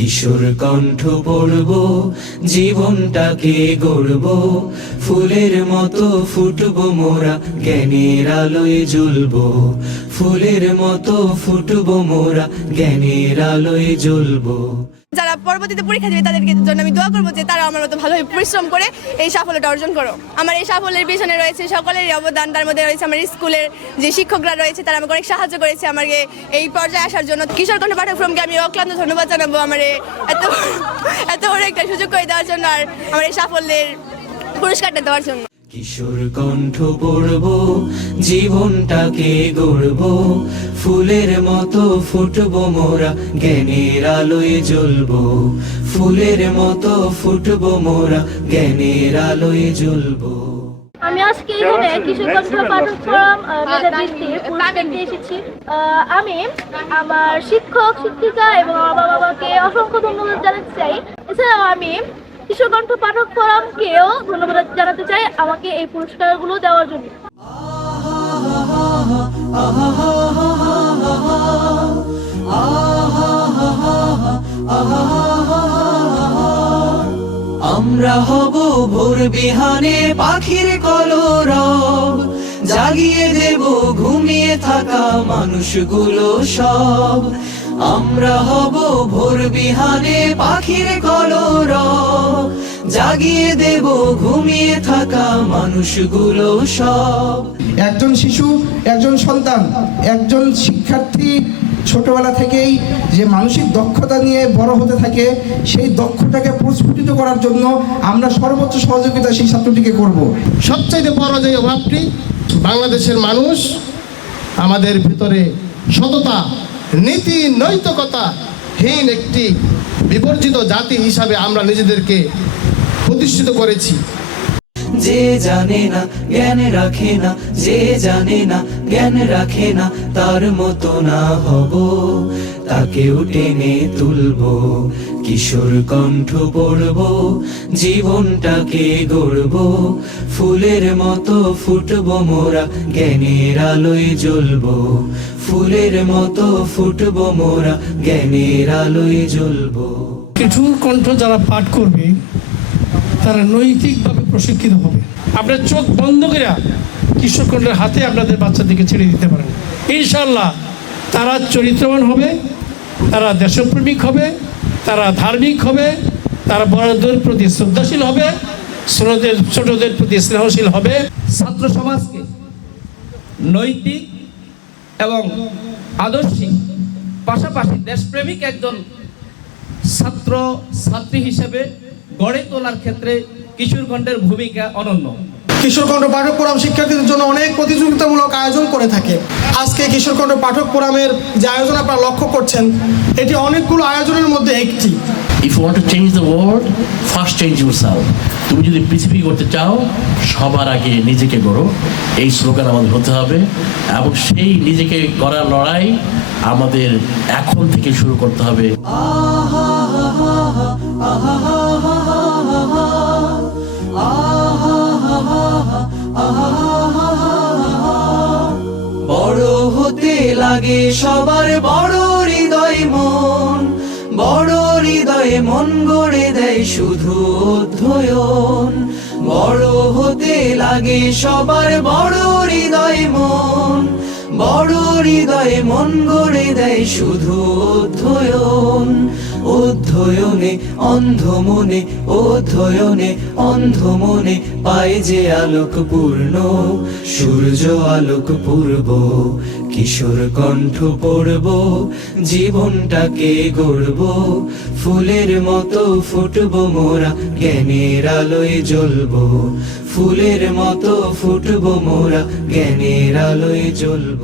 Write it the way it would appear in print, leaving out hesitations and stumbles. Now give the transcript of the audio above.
কিশোর কণ্ঠ পড়ব, জীবনটাকে গড়ব, ফুলের মতো ফুটব মোরা, জ্ঞানের আলোয় জ্বলব। ফুলের মতো ফুটব মোরা, জ্ঞানের আলোয় জ্বলব। যারা পরবর্তীতে পরীক্ষা দেবে তাদের জন্য আমি দোয়া করবো যে তারা আমার মতো ভালোভাবে পরিশ্রম করে এই সাফল্যটা অর্জন করো। আমার এই সাফল্যের পিছনে রয়েছে সকলেরই অবদান, তার মধ্যে রয়েছে আমার স্কুলের যে শিক্ষকরা রয়েছে, তারা আমাকে অনেক সাহায্য করেছে আমাকে এই পর্যায়ে আসার জন্য। কিশোর কণ্ঠ পাঠ্যক্রমকে আমি অক্লান্ত ধন্যবাদ জানাবো আমার এত বড় একটা সুযোগ করে দেওয়ার জন্য, আর আমার এই সাফল্যের পুরস্কারটা দেওয়ার জন্য। কিশোর কণ্ঠ পড়ব, জীবনটাকে গড়ব, ফুলের মতো ফুটব মোরা, জ্ঞানের আলোয় জ্বলব। ফুলের মতো ফুটব মোরা, জ্ঞানের আলোয় জ্বলব। আমি আজকে এখানে কিশোর কণ্ঠ পাঠ্যক্রম মেধাবৃত্তির পুরস্কার নিয়ে এসেছি। আমি আমার শিক্ষক শিক্ষিকা এবং আমার বাবা মাকে অসংখ্য ধন্যবাদ জানাতে চাই। এছাড়াও আমি কিশোর কণ্ঠ পাঠ্যক্রমকেও ধন্যবাদ জানাতে চাই আমাকে এই পুরস্কারগুলো দেওয়ার জন্য। আমরা হব ভোর বিহানে পাখির কলরব, জাগিয়ে দেব ঘুমিয়ে থাকা মানুষগুলো সব। আমরা হব ভোর বিহানে পাখির কলরব, জাগিয়ে দেব ঘুমিয়ে থাকা মানুষগুলো সব। একজন শিশু, একজন সন্তান, একজন শিক্ষার্থী ছোটবেলা থেকেই যে মানসিক দক্ষতা নিয়ে বড় হতে থাকে, সেই দক্ষতাকে প্রস্ফুটিত করার জন্য আমরা সর্বোচ্চ সহযোগিতা সেই ছাত্রটিকে করব। সবচাইতে বড় যে অভাবটি, বাংলাদেশের মানুষ আমাদের ভিতরে সততা, নীতি, নৈতিকতাহীন একটি বিবর্জিত জাতি হিসাবে আমরা নিজেদেরকে প্রতিষ্ঠিত করেছি। যে জানে না জ্ঞান রাখে না, যে জানে না জ্ঞান রাখে না, তার মতো না হব, তাকেও টেনে তুলব। কিশোর কণ্ঠ পড়ব, জীবনটাকে গড়ব, ফুলের মতো ফুটব মোরা, জ্ঞানের আলোয় জ্বলব। ফুলের মতো ফুটব মোরা, জ্ঞানের আলোয় জ্বলব। কিশোর কণ্ঠ যারা পাঠ করবে তারা নৈতিকভাবে প্রশিক্ষিত হবে। আপনার চোখ বন্ধ করে কিশোর কণ্ঠের হাতে আপনাদের বাচ্চাদেরকে ছেড়ে দিতে পারেন, ইনশাআল্লাহ তারা চরিত্রবান হবে, তারা দেশপ্রেমিক হবে, তারা ধার্মিক হবে, তারা বড়দের প্রতি শ্রদ্ধাশীল হবে, ছোটদের প্রতি স্নেহশীল হবে। ছাত্র সমাজকে নৈতিক এবং আদর্শিক পাশাপাশি দেশপ্রেমিক একজন ছাত্র ছাত্রী হিসেবে গড়ে তোলার ক্ষেত্রে কিশোর কণ্ঠের ভূমিকা অনন্য। কিশোর কণ্ঠ পাঠ্যক্রম শিক্ষার্থীদের জন্য অনেক প্রতিযোগিতামূলক আয়োজন করে থাকে। আজকে কিশোর কণ্ঠ পাঠ্যক্রমের যে আয়োজন আপনারা লক্ষ্য করছেন, এটি অনেকগুলো আয়োজনের মধ্যে একটি। If you want to change the world, first change yourself. তুমি যদি পৃথিবী করতে চাও, সবার আগে নিজেকে গড়ো, এই স্লোগান আমাদের হতে হবে। এবং সেই নিজেকে গড়ার লড়াই আমাদের এখন থেকে শুরু করতে হবে। বড় হতে লাগে সবার বড় হৃদয় মন, বড় হৃদয়ে মন গড়ে দেয় শুধু অধ্যয়ন। বড় হতে লাগে সবার বড় হৃদয় মন, বড় হৃদয়ে মন গড়ে দেয় শুধু অধ্যয়ন। অধ্যয়নে অন্ধ মনে, অধ্যয়নে অন্ধ মনে পায় যে আলোক পূর্ণ, সূর্য আলোক পূর্ব। কিশোর কণ্ঠ পড়ব, জীবনটাকে গড়ব, ফুলের মতো ফুটব মোরা, জ্ঞানের আলোয় জ্বলব। ফুলের মতো ফুটব মোরা, জ্ঞানের আলোয় জ্বলব।